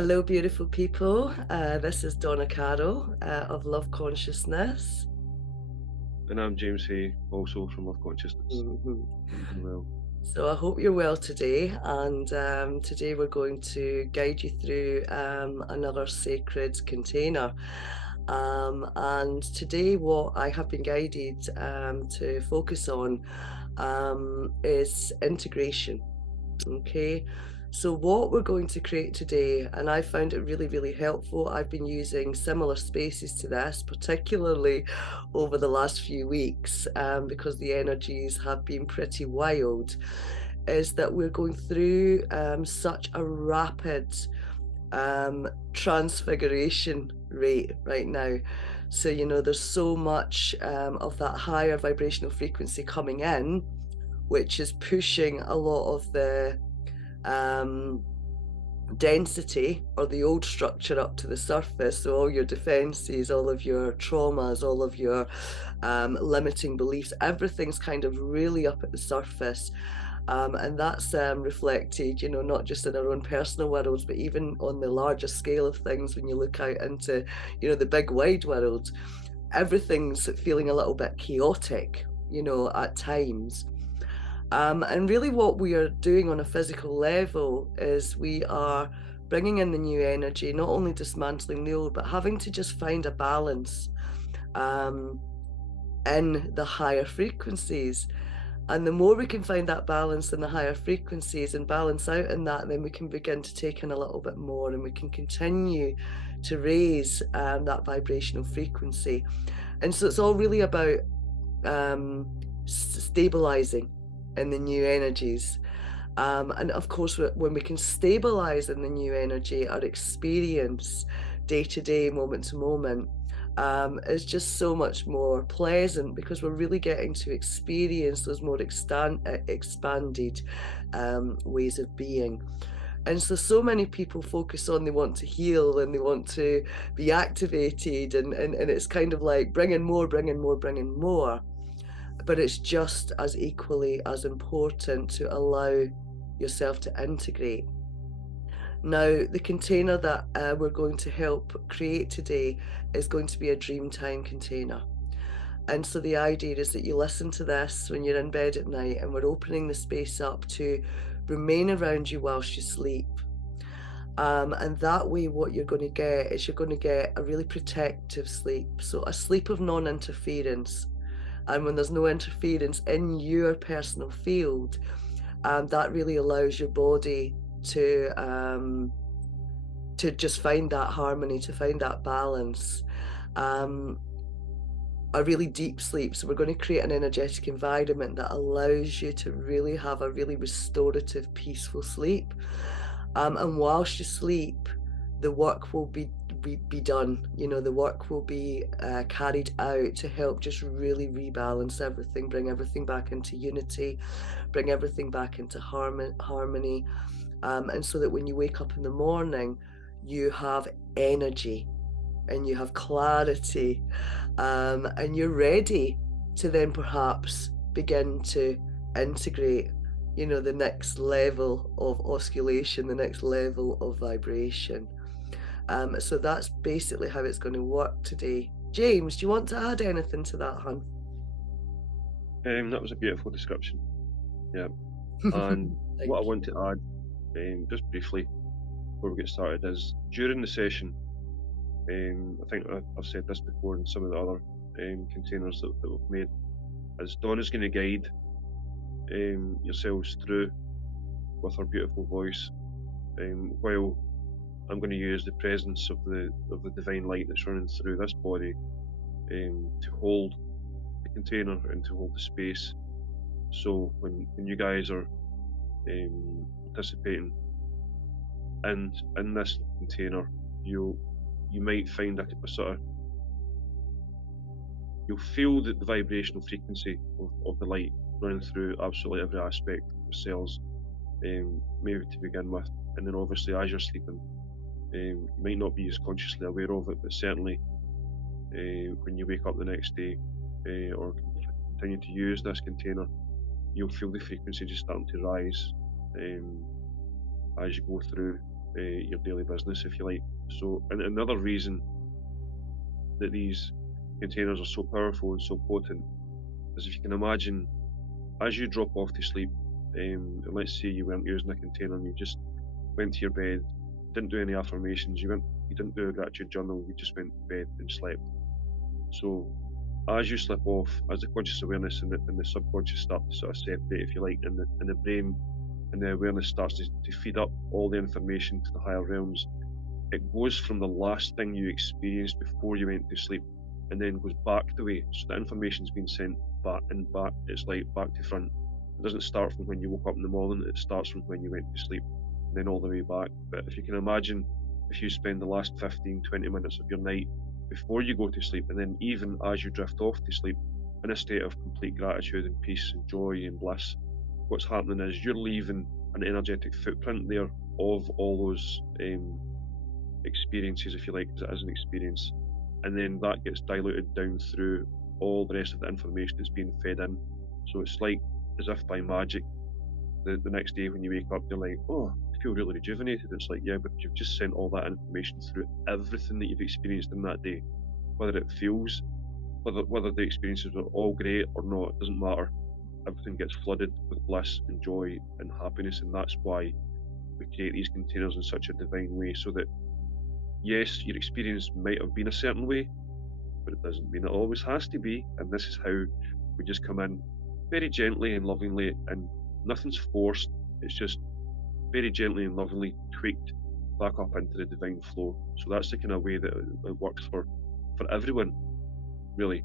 Hello, beautiful people. This is Donna Carroll of Love Consciousness. And I'm James Hay, also from Love Consciousness. Mhm. I'm doing well. So I hope you're well today. And today we're going to guide you through another sacred container. And today, what I have been guided to focus on is integration. Okay, so what we're going to create today, and I found it really, really helpful. I've been using similar spaces to this, particularly over the last few weeks, because the energies have been pretty wild. Is that we're going through such a rapid transfiguration rate right now. So, there's so much of that higher vibrational frequency coming in, which is pushing a lot of the um, density or the old structure up to the surface. So all your defenses, all of your traumas, all of your limiting beliefs, everything's kind of really up at the surface. And that's reflected, not just in our own personal worlds, but even on the larger scale of things. When you look out into, the big wide world, everything's feeling a little bit chaotic, at times. And really, what we are doing on a physical level is we are bringing in the new energy, not only dismantling the old, but having to just find a balance um, in the higher frequencies. And the more we can find that balance in the higher frequencies and balance out in that, then we can begin to take in a little bit more, and we can continue to raise that vibrational frequency. And so it's all really about stabilizing in the new energies. And of course, when we can stabilize in the new energy, our experience day to day, moment to moment, is just so much more pleasant because we're really getting to experience those more expanded ways of being. And so many people focus on they want to heal and they want to be activated, and it's kind of like bringing more, bringing more, bringing more. But it's just as equally as important to allow yourself to integrate. Now, the container that we're going to help create today is going to be a Dreamtime container. And so the idea is that you listen to this when you're in bed at night, and we're opening the space up to remain around you whilst you sleep. And that way, what you're going to get is you're going to get a really protective sleep. So, a sleep of non interference. And when there's no interference in your personal field, that really allows your body to just find that harmony, to find that balance. Um, a really deep sleep. So we're going to create an energetic environment that allows you to really have a really restorative, peaceful sleep. And whilst you sleep, the work will be done. The work will be carried out to help just really rebalance everything, bring everything back into unity, bring everything back into harmony. And so that when you wake up in the morning, you have energy and you have clarity, and you're ready to then perhaps begin to integrate, the next level of oscillation, the next level of vibration. So that's basically how it's going to work today. James, do you want to add anything to that, hun? That was a beautiful description. Yeah. And what Thank I want you. to add, just briefly before we get started, is during the session, I think I've said this before in some of the other containers that we've made, as Donna's going to guide yourselves through with her beautiful voice, while I'm going to use the presence of the divine light that's running through this body to hold the container and to hold the space. So when you guys are participating in this container, you might find a sort of, you'll feel that the vibrational frequency of the light running through absolutely every aspect of the cells, maybe to begin with, and then obviously as you're sleeping, you might not be as consciously aware of it, but certainly when you wake up the next day or continue to use this container, you'll feel the frequency just starting to rise as you go through. your daily business, if you like. So, and another reason that these containers are so powerful and so potent is, if you can imagine, as you drop off to sleep, and let's say you weren't using a container and you just went to your bed, didn't do any affirmations, you didn't do a gratitude journal, you just went to bed and slept. So as you slip off, as the conscious awareness and the subconscious start to sort of separate, if you like, and the brain and the awareness starts to feed up all the information to the higher realms, it goes from the last thing you experienced before you went to sleep and then goes back the way. So the information's been sent back and back. It's like back to front. It doesn't start from when you woke up in the morning, it starts from when you went to sleep and then all the way back. But if you can imagine, if you spend the last 15, 20 minutes of your night before you go to sleep, and then even as you drift off to sleep, in a state of complete gratitude and peace and joy and bliss, what's happening is you're leaving an energetic footprint there of all those experiences, if you like, because it is an experience, and then that gets diluted down through all the rest of the information that's being fed in. So it's like as if by magic, the next day when you wake up, you're like, oh, I feel really rejuvenated. It's like, yeah, but you've just sent all that information through everything that you've experienced in that day, whether it feels, whether the experiences were all great or not, it doesn't matter. Everything gets flooded with bliss and joy and happiness, and that's why we create these containers in such a divine way, so that yes, your experience might have been a certain way, but it doesn't mean it always has to be. And this is how we just come in very gently and lovingly, and nothing's forced. It's just very gently and lovingly tweaked back up into the divine flow. So that's the kind of way that it works for everyone, really.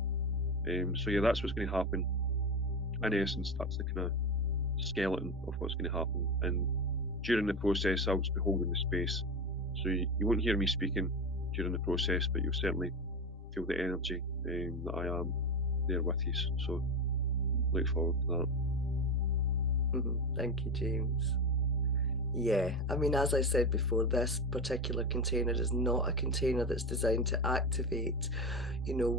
So yeah, that's what's going to happen. In essence, that's the kind of skeleton of what's going to happen. And during the process, I'll just be holding the space. So you won't hear me speaking during the process, but you'll certainly feel the energy that I am there with you. So look forward to that. Thank you, James. Yeah, I mean, as I said before, this particular container is not a container that's designed to activate. You know,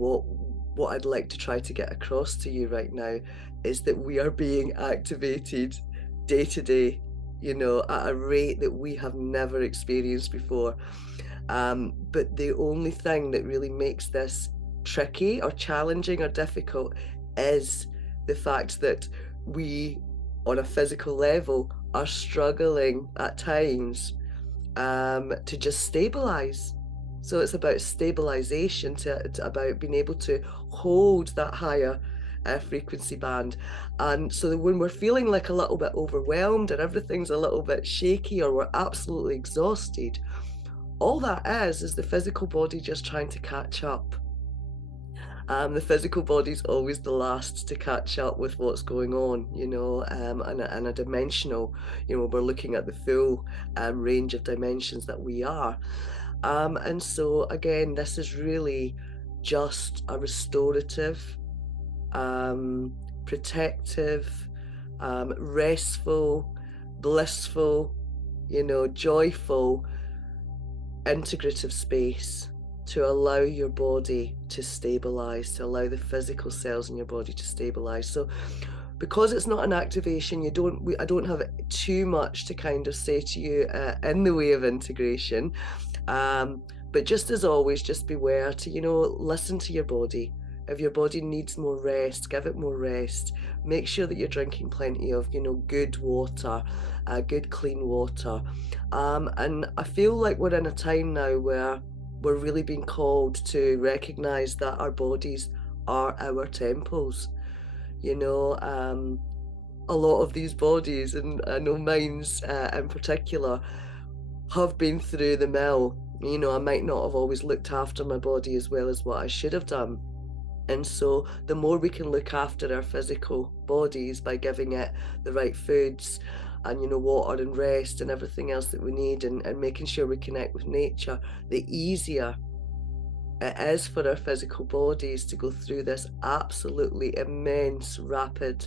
what I'd like to try to get across to you right now is that we are being activated day to day, you know, at a rate that we have never experienced before. But the only thing that really makes this tricky or challenging or difficult is the fact that we, on a physical level, are struggling at times to just stabilize. So it's about stabilization, about being able to hold that higher frequency band. And so that when we're feeling like a little bit overwhelmed and everything's a little bit shaky or we're absolutely exhausted, all that is the physical body just trying to catch up. The physical body's always the last to catch up with what's going on, you know, and a dimensional, you know, we're looking at the full range of dimensions that we are. And so, again, this is really just a restorative, protective, restful, blissful, you know, joyful, integrative space to allow your body to stabilize, to allow the physical cells in your body to stabilize. So because it's not an activation, I don't have too much to kind of say to you in the way of integration. But just as always, just beware to, you know, listen to your body. If your body needs more rest, give it more rest. Make sure that you're drinking plenty of, you know, good water, good clean water. And I feel like we're in a time now where we're really being called to recognize that our bodies are our temples. You know, a lot of these bodies, and I know mine's in particular, have been through the mill. You know, I might not have always looked after my body as well as what I should have done. And so the more we can look after our physical bodies by giving it the right foods and, you know, water and rest and everything else that we need, and making sure we connect with nature, the easier it is for our physical bodies to go through this absolutely immense, rapid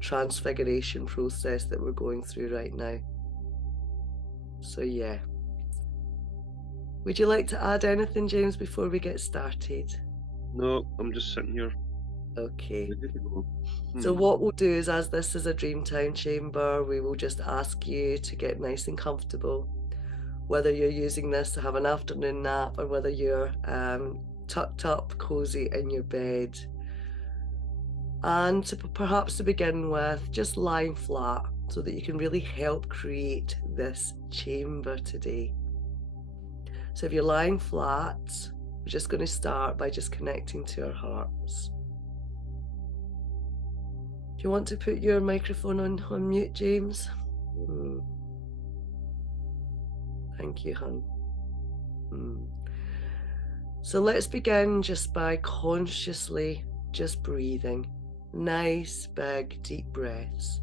transfiguration process that we're going through right now. So yeah. Would you like to add anything, James, before we get started? No, I'm just sitting here. Okay. Ready to go. So what we'll do is, as this is a Dreamtime chamber, we will just ask you to get nice and comfortable. whether you're using this to have an afternoon nap or whether you're tucked up, cozy in your bed. And perhaps to begin with, just lying flat so that you can really help create this chamber today. So if you're lying flat, we're just going to start by just connecting to our hearts. Do you want to put your microphone on mute, James? Thank you, hon. So let's begin just by consciously just breathing. Nice, big, deep breaths.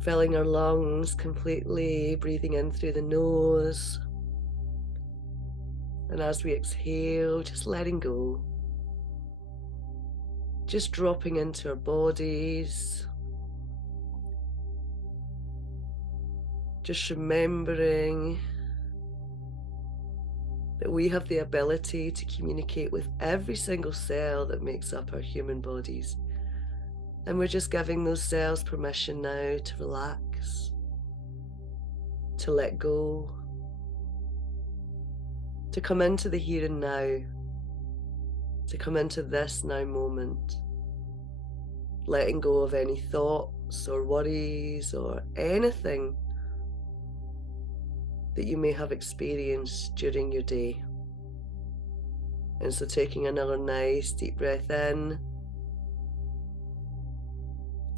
Filling our lungs completely, breathing in through the nose. And as we exhale, just letting go. Just dropping into our bodies. Just remembering that we have the ability to communicate with every single cell that makes up our human bodies. And we're just giving those cells permission now to relax, to let go, to come into the here and now, to come into this now moment, letting go of any thoughts or worries or anything that you may have experienced during your day. And so taking another nice deep breath in,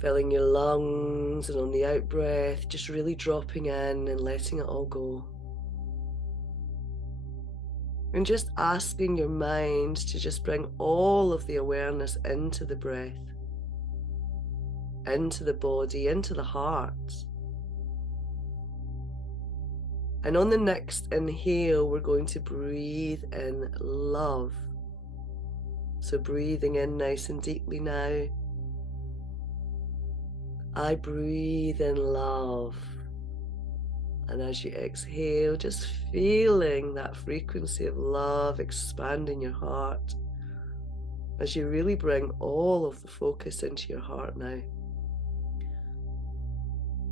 filling your lungs, and on the out breath, just really dropping in and letting it all go. And just asking your mind to just bring all of the awareness into the breath, into the body, into the heart. And on the next inhale, we're going to breathe in love. So breathing in nice and deeply now. I breathe in love. And as you exhale, just feeling that frequency of love expand in your heart as you really bring all of the focus into your heart now.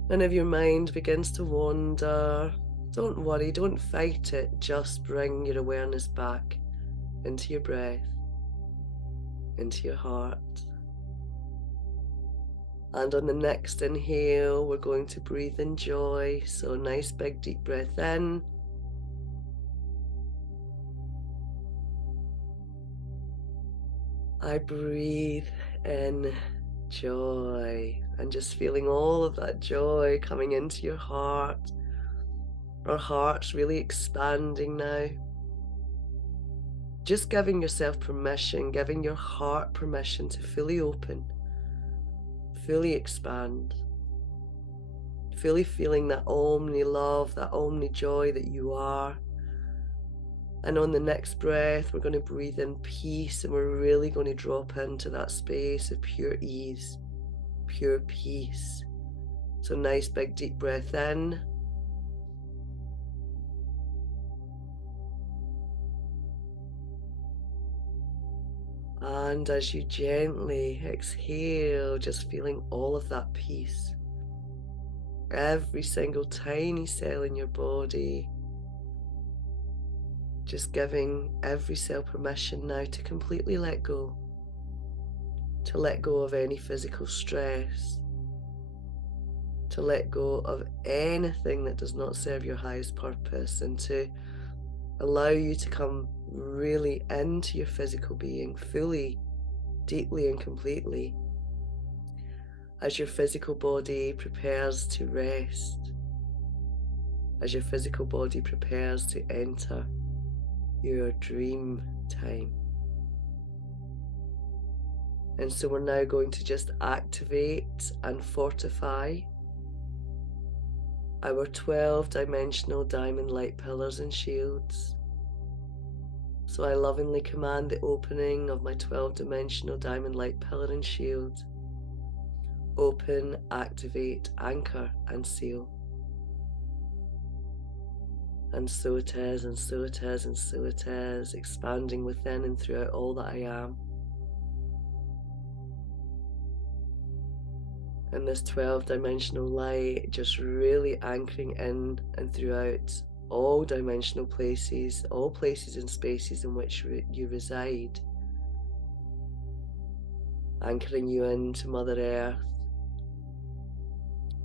And if your mind begins to wander, don't worry, don't fight it, just bring your awareness back into your breath, into your heart. And on the next inhale, we're going to breathe in joy. So nice big deep breath in. I breathe in joy, and just feeling all of that joy coming into your heart. Our heart's really expanding now. Just giving yourself permission, giving your heart permission to fully open, fully expand, fully feeling that omni love, that omni joy that you are. And on the next breath, we're going to breathe in peace, and we're really going to drop into that space of pure ease, pure peace. So nice big deep breath in. And as you gently exhale, just feeling all of that peace. Every single tiny cell in your body. Just giving every cell permission now to completely let go. To let go of any physical stress. To let go of anything that does not serve your highest purpose, and to allow you to come really into your physical being fully, deeply and completely as your physical body prepares to rest, as your physical body prepares to enter your dream time. And so we're now going to just activate and fortify our 12-dimensional diamond light pillars and shields. So I lovingly command the opening of my 12-dimensional diamond light pillar and shield. Open, activate, anchor, and seal. And so it is, and so it is, and so it is, expanding within and throughout all that I am. And this 12-dimensional light just really anchoring in and throughout all dimensional places, all places and spaces in which you reside. Anchoring you into Mother Earth,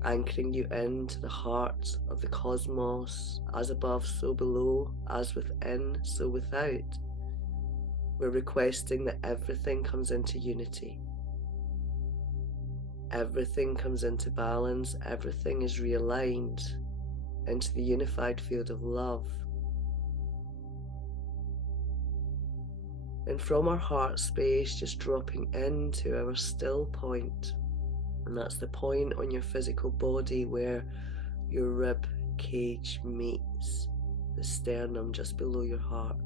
anchoring you into the heart of the cosmos, as above, so below, as within, so without. We're requesting that everything comes into unity. Everything comes into balance, everything is realigned into the unified field of love. And from our heart space, just dropping into our still point. And that's the point on your physical body where your rib cage meets the sternum just below your heart.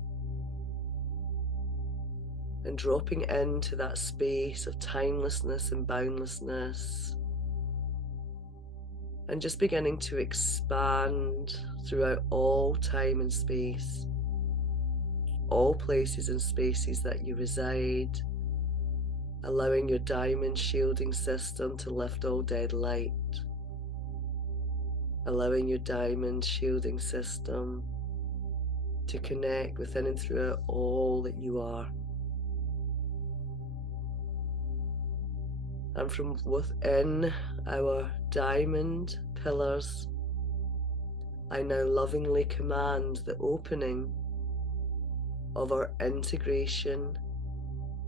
And dropping into that space of timelessness and boundlessness. And just beginning to expand throughout all time and space, all places and spaces that you reside, allowing your diamond shielding system to lift all dead light, allowing your diamond shielding system to connect within and throughout all that you are. And from within our diamond pillars, I now lovingly command the opening of our integration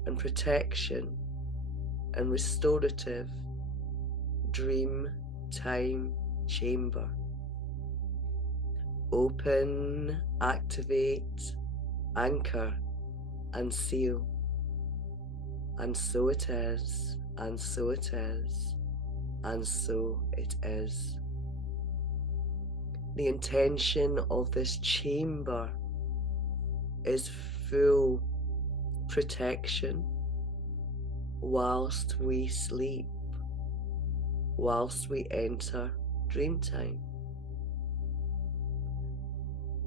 and protection and restorative Dreamtime chamber. Open, activate, anchor, and seal. And so it is, and so it is, and so it is. The intention of this chamber is full protection whilst we sleep, whilst we enter Dreamtime.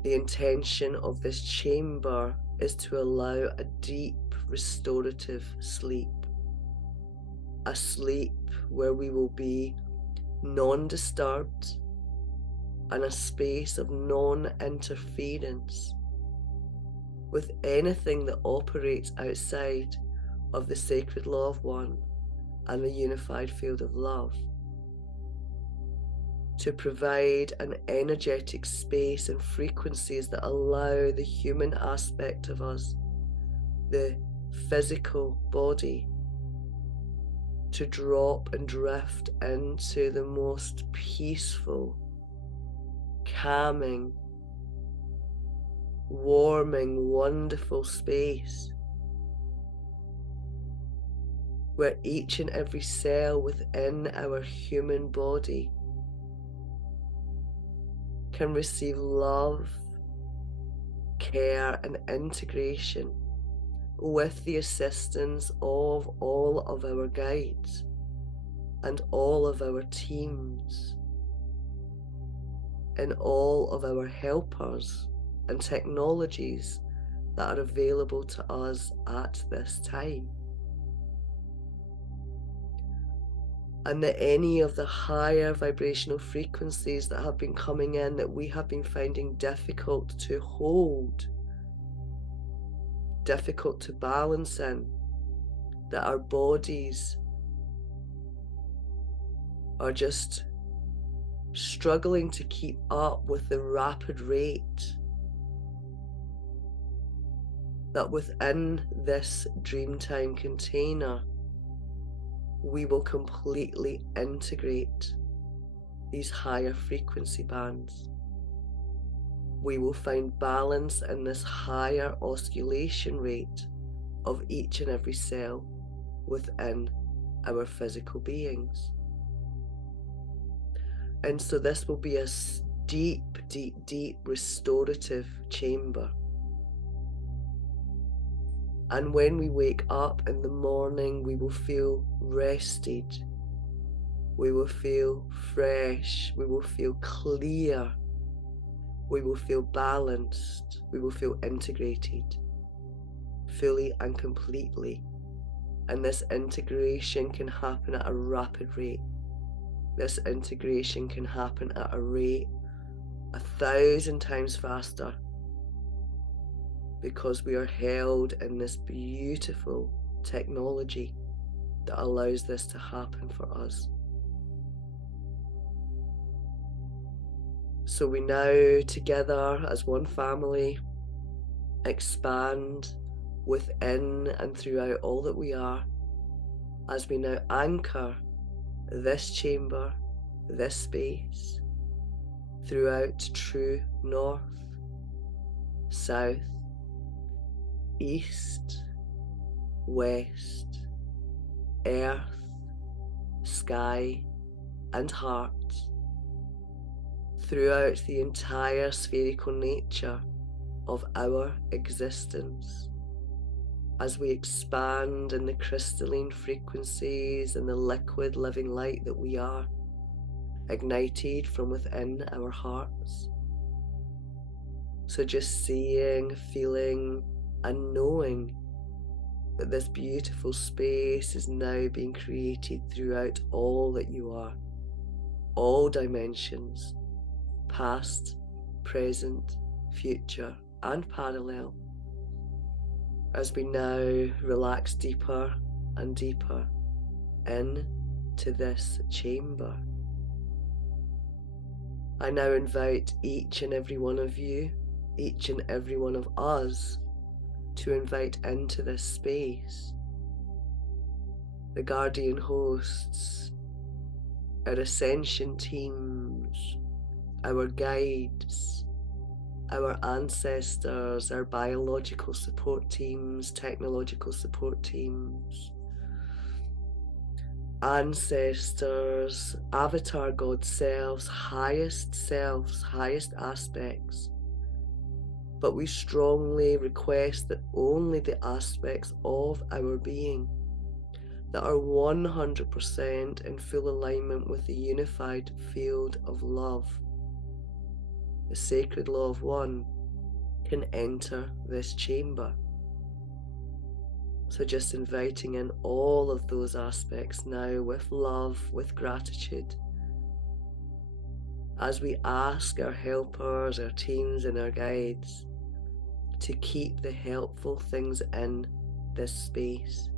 The intention of this chamber is to allow a deep restorative sleep, a sleep where we will be non-disturbed and a space of non-interference with anything that operates outside of the sacred law of one and the unified field of love, to provide an energetic space and frequencies that allow the human aspect of us, the physical body, to drop and drift into the most peaceful, calming, warming, wonderful space where each and every cell within our human body can receive love, care, and integration with the assistance of all of our guides and all of our teams and all of our helpers and technologies that are available to us at this time. And that any of the higher vibrational frequencies that have been coming in that we have been finding difficult to hold, difficult to balance in, that our bodies are just struggling to keep up with the rapid rate, that within this Dreamtime container, we will completely integrate these higher frequency bands. We will find balance in this higher oscillation rate of each and every cell within our physical beings. And so this will be a deep, deep, deep restorative chamber. And when we wake up in the morning, we will feel rested. We will feel fresh. We will feel clear. We will feel balanced. We will feel integrated fully and completely. And this integration can happen at a rapid rate. this integration can happen at a rate 1,000 times faster, because we are held in this beautiful technology that allows this to happen for us. So we now, together as one family, expand within and throughout all that we are, as we now anchor this chamber, this space, throughout true north, south, east, west, earth, sky, and heart, throughout the entire spherical nature of our existence, as we expand in the crystalline frequencies and the liquid living light that we are, ignited from within our hearts. So just seeing, feeling, and knowing that this beautiful space is now being created throughout all that you are, all dimensions, past, present, future, and parallel, as we now relax deeper and deeper into this chamber. I now invite each and every one of you, each and every one of us, to invite into this space the guardian hosts, our ascension teams, our guides, our ancestors, our biological support teams, technological support teams, ancestors, avatar God selves, highest aspects. But we strongly request that only the aspects of our being that are 100% in full alignment with the unified field of love, the sacred law of one, can enter this chamber. So just inviting in all of those aspects now with love, with gratitude, as we ask our helpers, our teams, and our guides to keep the helpful things in this space,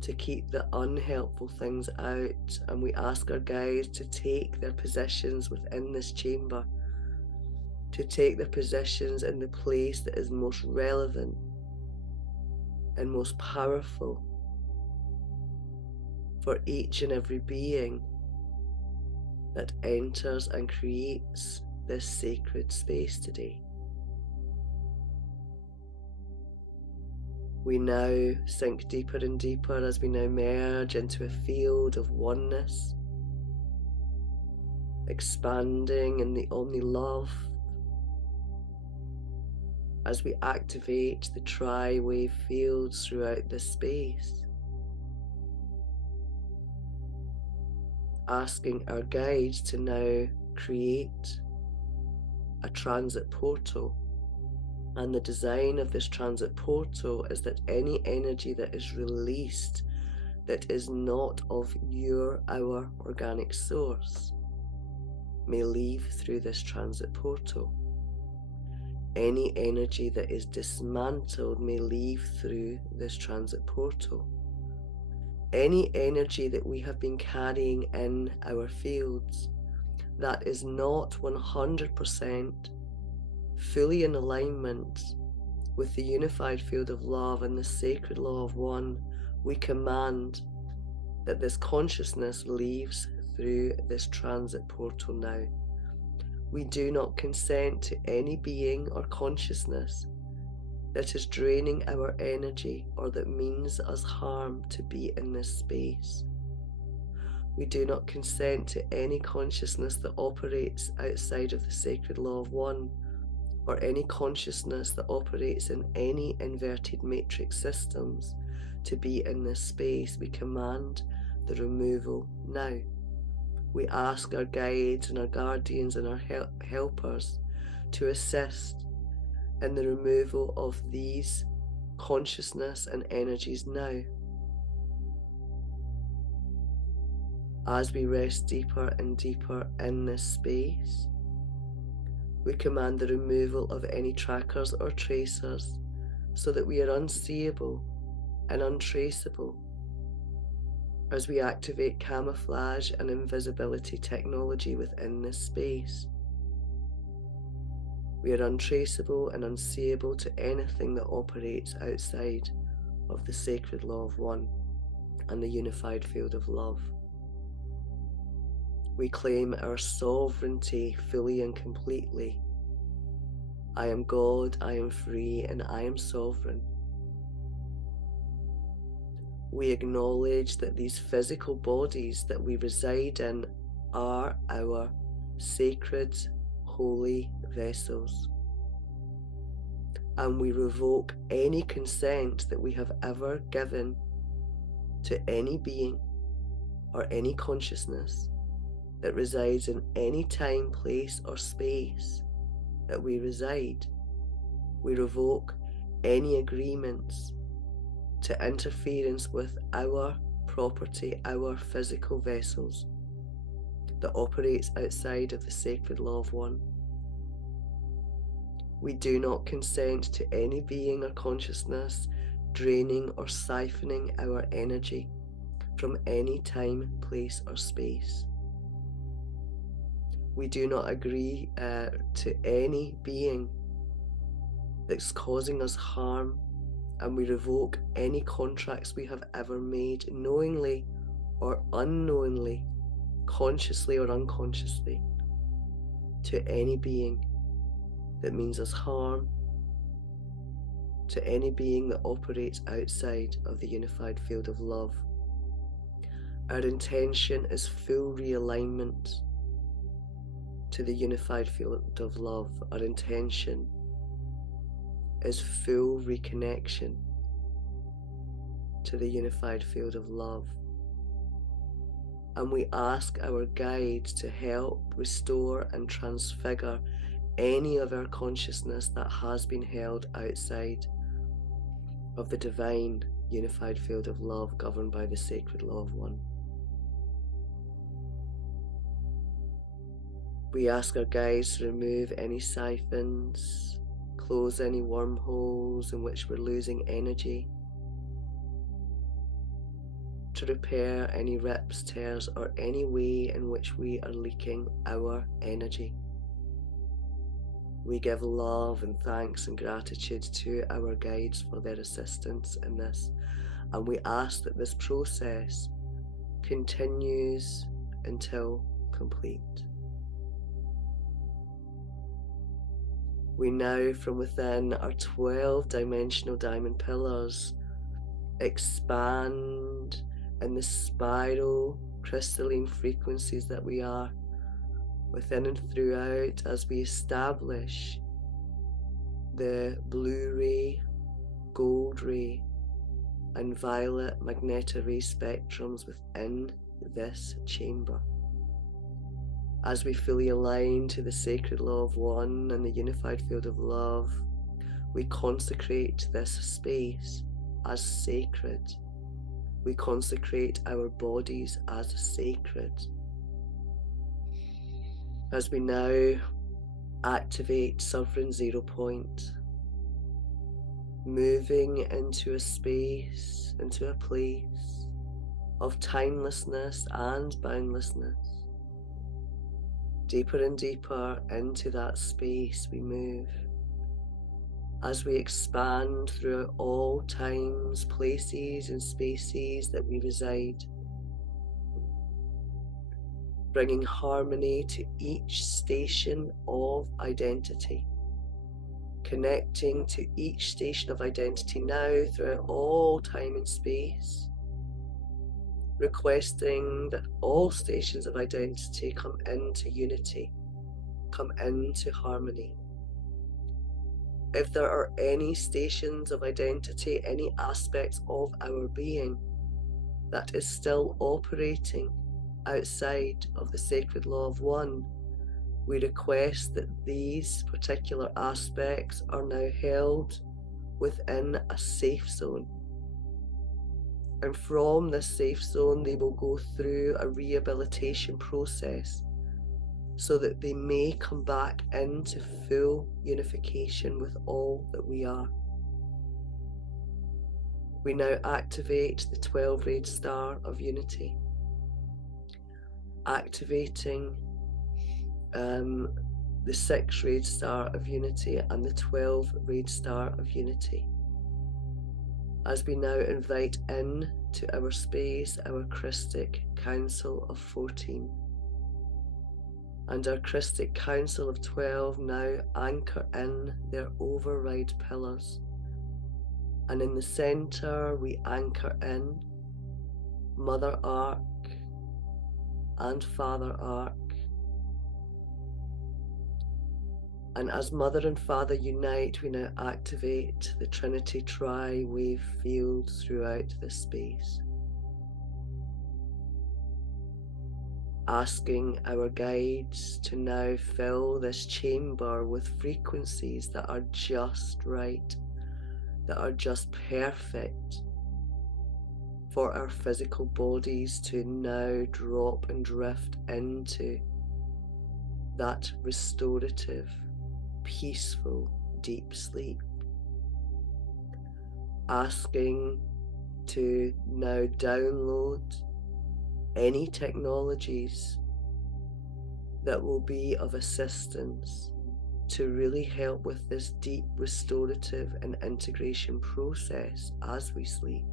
to keep the unhelpful things out, and we ask our guides to take their positions within this chamber, to take their positions in the place that is most relevant and most powerful for each and every being that enters and creates this sacred space today. We now sink deeper and deeper as we now merge into a field of oneness, expanding in the omni-love, as we activate the tri-wave fields throughout this space, asking our guides to now create a transit portal. And the design of this transit portal is that any energy that is released that is not of our organic source may leave through this transit portal. Any energy that is dismantled may leave through this transit portal. Any energy that we have been carrying in our fields that is not 100% fully in alignment with the unified field of love and the sacred law of one, we command that this consciousness leaves through this transit portal now. We do not consent to any being or consciousness that is draining our energy or that means us harm to be in this space. We do not consent to any consciousness that operates outside of the sacred law of one, or any consciousness that operates in any inverted matrix systems to be in this space. We command the removal now. We ask our guides and our guardians and our helpers to assist in the removal of these consciousness and energies now. As we rest deeper and deeper in this space, we command the removal of any trackers or tracers so that we are unseeable and untraceable. As we activate camouflage and invisibility technology within this space, we are untraceable and unseeable to anything that operates outside of the sacred law of one and the unified field of love. We claim our sovereignty fully and completely. I am God, I am free, and I am sovereign. We acknowledge that these physical bodies that we reside in are our sacred, holy vessels. And we revoke any consent that we have ever given to any being or any consciousness that resides in any time, place, or space that we reside. We revoke any agreements to interference with our property, our physical vessels that operates outside of the sacred law of one. We do not consent to any being or consciousness draining or siphoning our energy from any time, place, or space. We do not agree to any being that's causing us harm, and we revoke any contracts we have ever made, knowingly or unknowingly, consciously or unconsciously, to any being that means us harm, to any being that operates outside of the unified field of love. Our intention is full realignment to the unified field of love. Our intention is full reconnection to the unified field of love. And we ask our guides to help restore and transfigure any of our consciousness that has been held outside of the divine unified field of love governed by the sacred law of one. We ask our guides to remove any siphons, close any wormholes in which we're losing energy, to repair any rips, tears, or any way in which we are leaking our energy. We give love and thanks and gratitude to our guides for their assistance in this, and we ask that this process continues until complete. We now, from within our 12-dimensional diamond pillars, expand in the spiral crystalline frequencies that we are within and throughout, as we establish the blue ray, gold ray, and violet magnetoray spectrums within this chamber. As we fully align to the sacred law of one and the unified field of love, we consecrate this space as sacred. We consecrate our bodies as sacred. As we now activate Sovereign Zero Point, moving into a space, into a place of timelessness and boundlessness. Deeper and deeper into that space we move, as we expand through all times, places and spaces that we reside, bringing harmony to each station of identity, connecting to each station of identity now throughout all time and space, requesting that all stations of identity come into unity, come into harmony. If there are any stations of identity, any aspects of our being that is still operating outside of the sacred law of one, we request that these particular aspects are now held within a safe zone, And from this safe zone, they will go through a rehabilitation process so that they may come back into full unification with all that we are. We now activate the 12-rayed star of unity, activating the 6-rayed star of unity and the 12-rayed star of unity. As we now invite in to our space our Christic Council of 14 and our Christic Council of 12 now anchor in their override pillars. And in the center, we anchor in Mother Arc and Father Arc. And as Mother and Father unite, we now activate the Trinity Tri-Wave field throughout this space. Asking our guides to now fill this chamber with frequencies that are just right, that are just perfect for our physical bodies to now drop and drift into that restorative, peaceful, deep sleep. Asking to now download any technologies that will be of assistance to really help with this deep restorative and integration process as we sleep.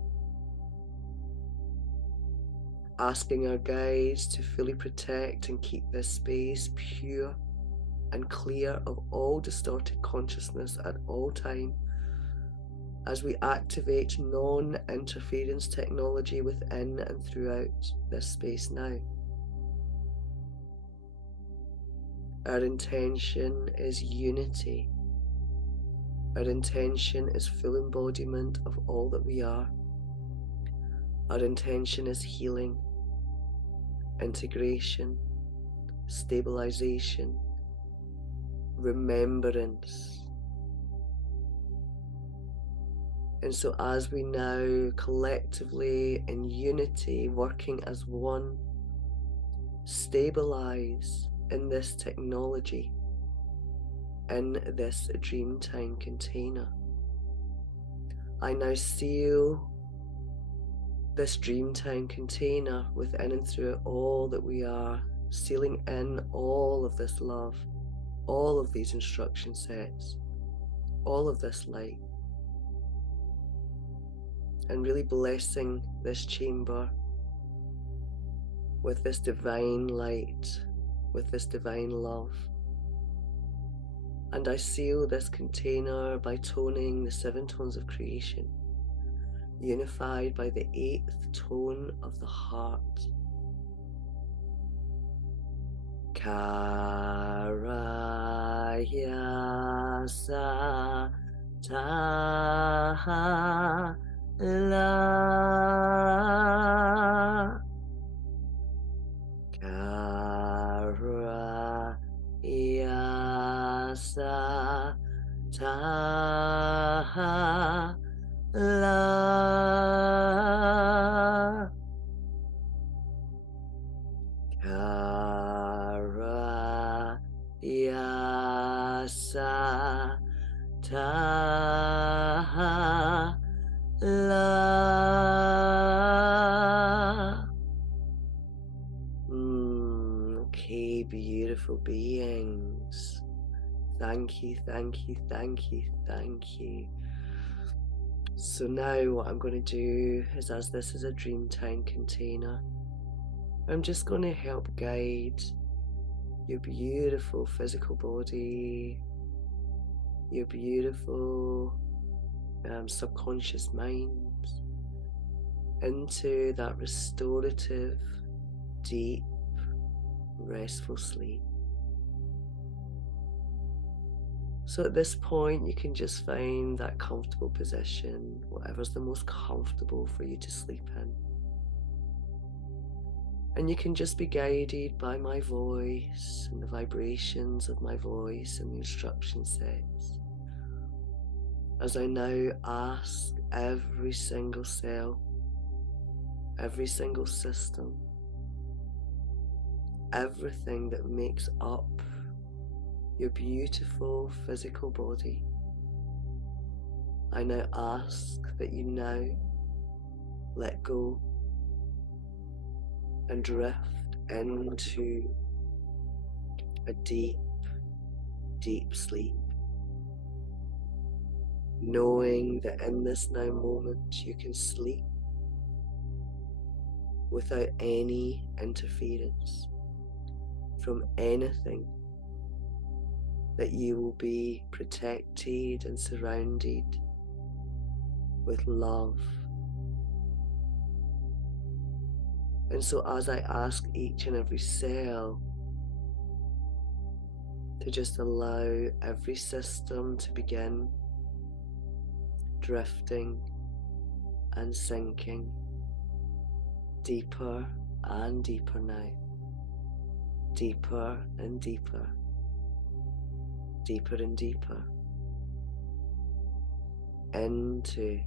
Asking our guides to fully protect and keep this space pure and clear of all distorted consciousness at all time as we activate non-interference technology within and throughout this space now. Our intention is unity. Our intention is full embodiment of all that we are. Our intention is healing, integration, stabilization, remembrance. And so as we now collectively in unity, working as one, stabilize in this technology, in this Dreamtime container, I now seal this Dreamtime container within and through all that we are, sealing in all of this love, all of these instruction sets, all of this light, and really blessing this chamber with this divine light, with this divine love. And I seal this container by toning the 7 tones of creation, unified by the 8th tone of the heart. Karaya sa ta la kara yasa ta la kara yasa ta la. Okay, beautiful beings. Thank you, thank you, thank you, thank you. So now what I'm going to do is, as this is a Dreamtime container, I'm just going to help guide your beautiful physical body, your beautiful subconscious minds into that restorative, deep, restful sleep. So at this point, you can just find that comfortable position, whatever's the most comfortable for you to sleep in. And you can just be guided by my voice and the vibrations of my voice and the instruction sets, as I now ask every single cell every single system, everything that makes up your beautiful physical body. I now ask that you now let go and drift into a deep, deep sleep, knowing that in this now moment you can sleep without any interference from anything, that you will be protected and surrounded with love. And so as I ask each and every cell to just allow every system to begin drifting and sinking deeper and deeper now, deeper and deeper, deeper and deeper into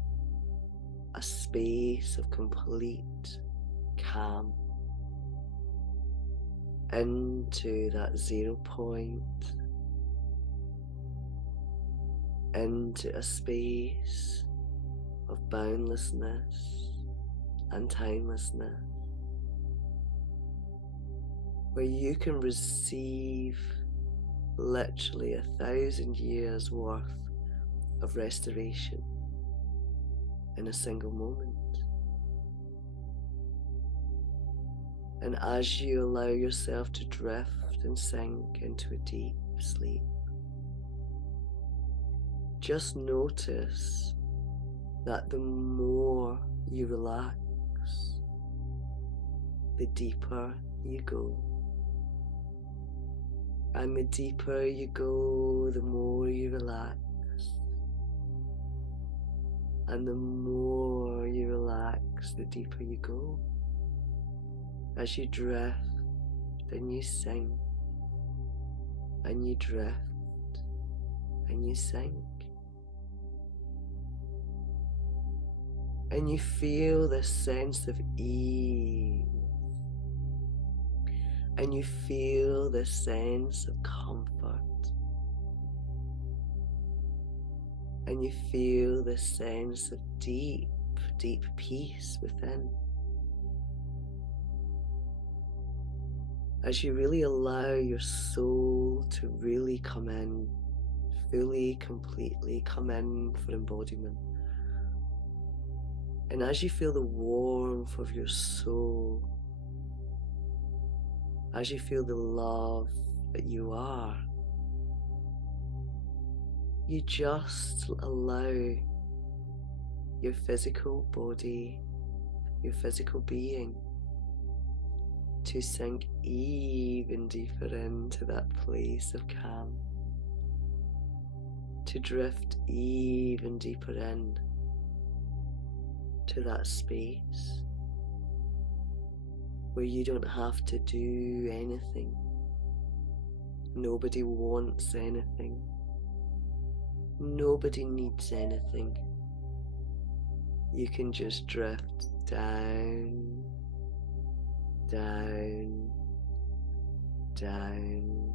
a space of complete calm, into that 0 point, into a space of boundlessness and timelessness, where you can receive literally 1,000 years worth of restoration in a single moment. And as you allow yourself to drift and sink into a deep sleep, just notice that the more you relax, the deeper you go. And the deeper you go, the more you relax. And the more you relax, the deeper you go. As you drift and you sink, and you drift and you sink, and you feel this sense of ease, and you feel this sense of comfort, and you feel this sense of deep, deep peace within. As you really allow your soul to really come in, fully, completely come in for embodiment. And as you feel the warmth of your soul, as you feel the love that you are, you just allow your physical body, your physical being, to sink even deeper into that place of calm, to drift even deeper in to that space where you don't have to do anything. Nobody wants anything. Nobody needs anything. You can just drift down, down, down,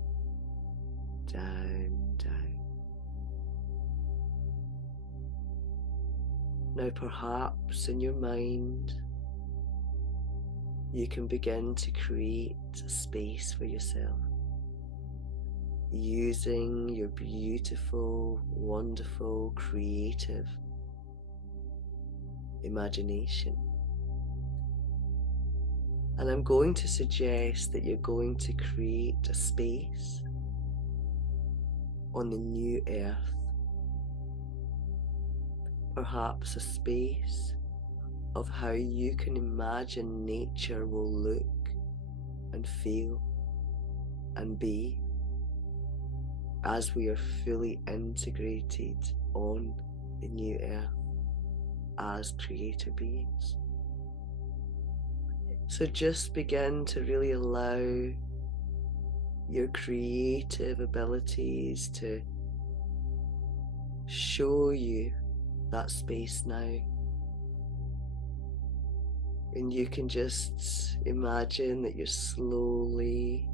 down, down. Now perhaps in your mind, you can begin to create a space for yourself using your beautiful, wonderful, creative imagination. And I'm going to suggest that you're going to create a space on the new earth. Perhaps a space of how you can imagine nature will look and feel and be as we are fully integrated on the new earth as creator beings. So just begin to really allow your creative abilities to show you that space now. And you can just imagine that you're slowly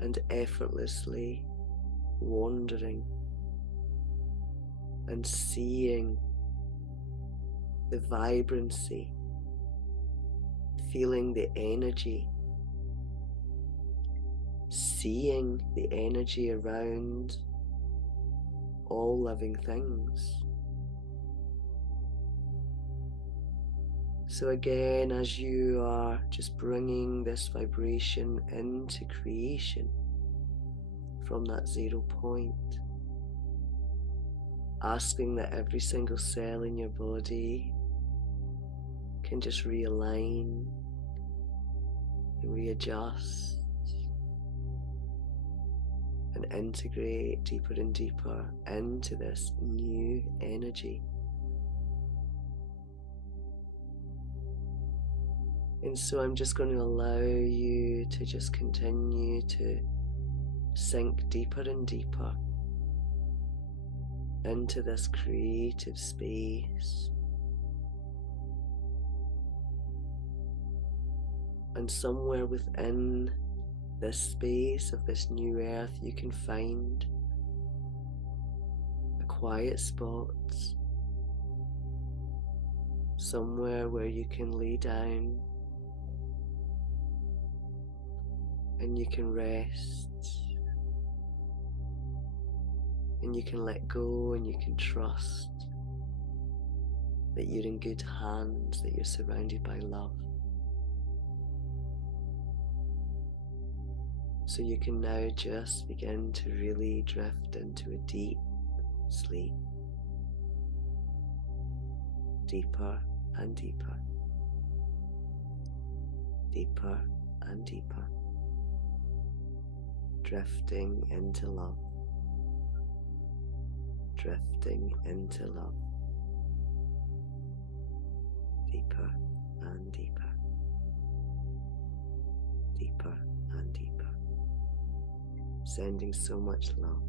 and effortlessly wandering and seeing the vibrancy, feeling the energy, seeing the energy around all living things. So again, as you are just bringing this vibration into creation from that 0 point, asking that every single cell in your body can just realign and readjust and integrate deeper and deeper into this new energy. And so I'm just going to allow you to just continue to sink deeper and deeper into this creative space. And somewhere within this space of this new earth, you can find a quiet spot, somewhere where you can lay down and you can rest, and you can let go, and you can trust that you're in good hands, that you're surrounded by love. So you can now just begin to really drift into a deep sleep, deeper and deeper, deeper and deeper, drifting into love, drifting into love, deeper and deeper, deeper and deeper, sending so much love